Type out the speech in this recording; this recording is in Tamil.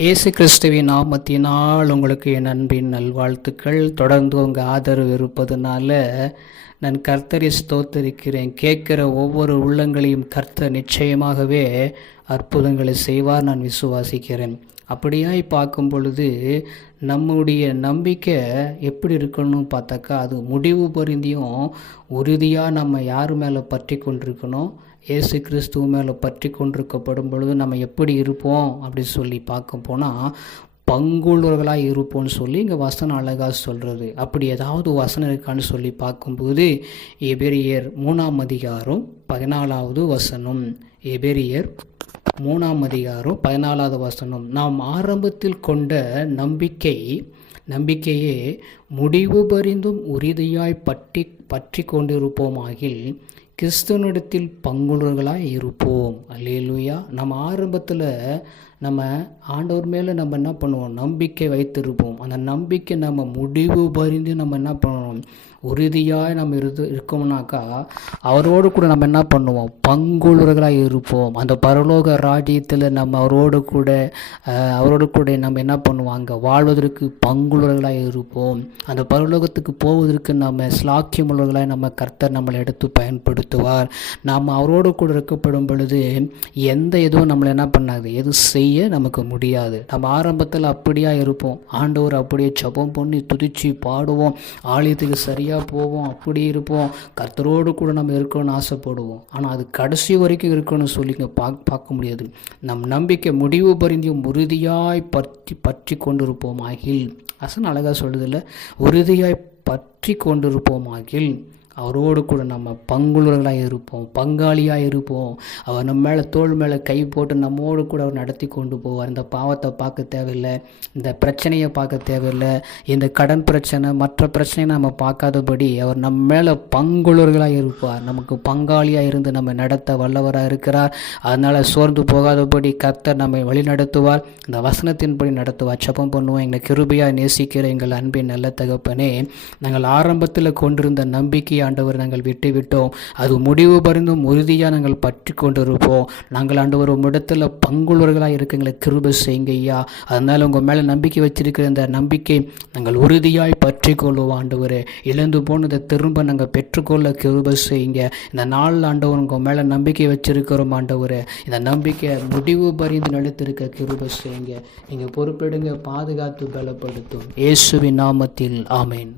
இயேசு கிறிஸ்துவின் நாமத்தினால் உங்களுக்கு என் அன்பின் நல்வாழ்த்துக்கள். தொடர்ந்து உங்கள் ஆதரவு இருப்பதுனால நான் கர்த்தரை ஸ்தோத்தரிக்கிறேன். கேட்குற ஒவ்வொரு உள்ளங்களையும் கர்த்தர் நிச்சயமாகவே அற்புதங்களை செய்வார் நான் விசுவாசிக்கிறேன். அப்படியாய் பார்க்கும் பொழுது நம்முடைய நம்பிக்கை எப்படி இருக்கணும்னு பார்த்தாக்கா அது முடிவு பொருந்தியும் உறுதியாக நம்ம யார் மேலே பற்றி கொண்டிருக்கணும் இயேசு கிறிஸ்துவ மேலே பற்றி கொண்டிருக்கப்படும் பொழுது நம்ம எப்படி இருப்போம்? அப்படி சொல்லி பார்க்க போனால் பங்குள்ளவர்களாக இருப்போம்னு சொல்லி இங்கே வசனம் அழகாக சொல்கிறது அப்படி ஏதாவது வசனம் இருக்கான்னு சொல்லி பார்க்கும்போது எபெரியர் மூணாம் அதிகாரம் பதினாலாவது வசனம். எபெரியர் மூணாம் அதிகாரம் பதினாலாவது வசனம். நாம் ஆரம்பத்தில் கொண்ட நம்பிக்கை நம்பிக்கையே முடிவு பரிந்தும் உறுதியாய் பற்றி பற்றி கொண்டிருப்போமாகில் கிறிஸ்துவனிடத்தில் பங்குணர்களாக இருப்போம். அல்லேலுயா. நம்ம ஆரம்பத்தில் நம்ம ஆண்டவர் மேலே நம்ம என்ன பண்ணுவோம்? நம்பிக்கை வைத்திருப்போம். அந்த நம்பிக்கை நம்ம முடிவு பரிந்து நம்ம என்ன பண்ணணும் உறுதியாக நம்ம இருந்து இருக்கோம்னாக்கா அவரோடு கூட நம்ம என்ன பண்ணுவோம்? பங்குள்ளவர்களாக இருப்போம். அந்த பரலோக ராஜ்யத்தில் நம்ம அவரோடு கூட அவரோடு கூட நம்ம என்ன பண்ணுவோம்? அங்கே வாழ்வதற்கு பங்குள்ளவர்களாக இருப்போம். அந்த பரலோகத்துக்கு போவதற்கு நம்ம ஸ்லாக்கியம் உள்ளவர்களாக நம்ம கர்த்தர் நம்மளை எடுத்து பயன்படுத்துவார். நாம் அவரோடு கூட இருக்கப்படும் பொழுது எந்த இதுவும் நம்மளை என்ன பண்ணாது. எதுவும் செய்ய நமக்கு முடியாது. நம்ம ஆரம்பத்தில் அப்படியாக இருப்போம். ஆண்டவர் அப்படியே ஜெபம் பண்ணி துதிச்சு பாடுவோம். ஆலயத்துக்கு சரியாக போவோம் அப்படி இருப்போம். கர்த்தரோடு கூட நம்ம இருக்கணும்னு ஆசைப்படுவோம். ஆனால் அது கடைசி வரைக்கும் இருக்கணும்னு சொல்லிங்க பார்க்க பார்க்க முடியாது. நம் நம்பிக்கை முடிவு பரிந்தியும் உறுதியாய் பற்றி பற்றி கொண்டிருப்போம் ஆகில் அசன் அழகாக சொல்லுதில்ல உறுதியாய் பற்றி கொண்டிருப்போமாகில். அவரோடு கூட நம்ம பங்குள்ளவர்களாக இருப்போம் பங்காளியாக இருப்போம். அவர் நம்ம மேலே தோள் மேலே கை போட்டு நம்மோடு கூட அவர் நடத்தி கொண்டு போவார். இந்த பாவத்தை பார்க்க தேவையில்லை இந்த பிரச்சனையை பார்க்க தேவையில்லை. இந்த கடன் பிரச்சனை மற்ற பிரச்சனையை நம்ம பார்க்காதபடி அவர் நம்ம மேலே பங்குள்ளவர்களாக இருப்பார். நமக்கு பங்காளியாக இருந்து நம்ம நடத்த வல்லவராக இருக்கிறார். அதனால் சோர்ந்து போகாதபடி கர்த்தர் நம்மை வழி நடத்துவார். இந்த வசனத்தின்படி நடத்துவார். ஜெபம் பண்ணுவோம். எங்களை கிருபையாக நேசிக்கிற எங்கள் அன்பின் நல்ல தகப்பனே நாங்கள் ஆரம்பத்தில் கொண்டிருந்த நம்பிக்கை ஆண்டவர் நாங்கள் விட்டுவிட்டோம். அது முடிவு பரிந்தும் உறுதியாக நாங்கள் பற்றி கொண்டிருப்போம் நாங்கள் ஆண்டவர் உம்மிடத்தில் பங்குள்ளவர்களாக இருக்க எங்களை கிருபை செய்யுங்க ஐயா அதனால் உங்கள் மேலே நம்பிக்கை வச்சிருக்கிற இந்த நம்பிக்கை நாங்கள் உறுதியாய் பற்றி கொள்வோம் ஆண்டவர். இழந்து போனதை திரும்ப நாங்கள் பெற்றுக்கொள்ள கிருபை செய்யுங்க. இந்த நாள் ஆண்டவர் உங்கள் மேலே நம்பிக்கை வச்சிருக்கிறோம் ஆண்டவர். இந்த நம்பிக்கை முடிவு பறிந்து நடத்திருக்க கிருபை செய்யுங்க. நீங்கள் பொறுப்பெடுங்க பாதுகாத்து பலப்படுத்தும். இயேசுவின் நாமத்தில் ஆமேன்.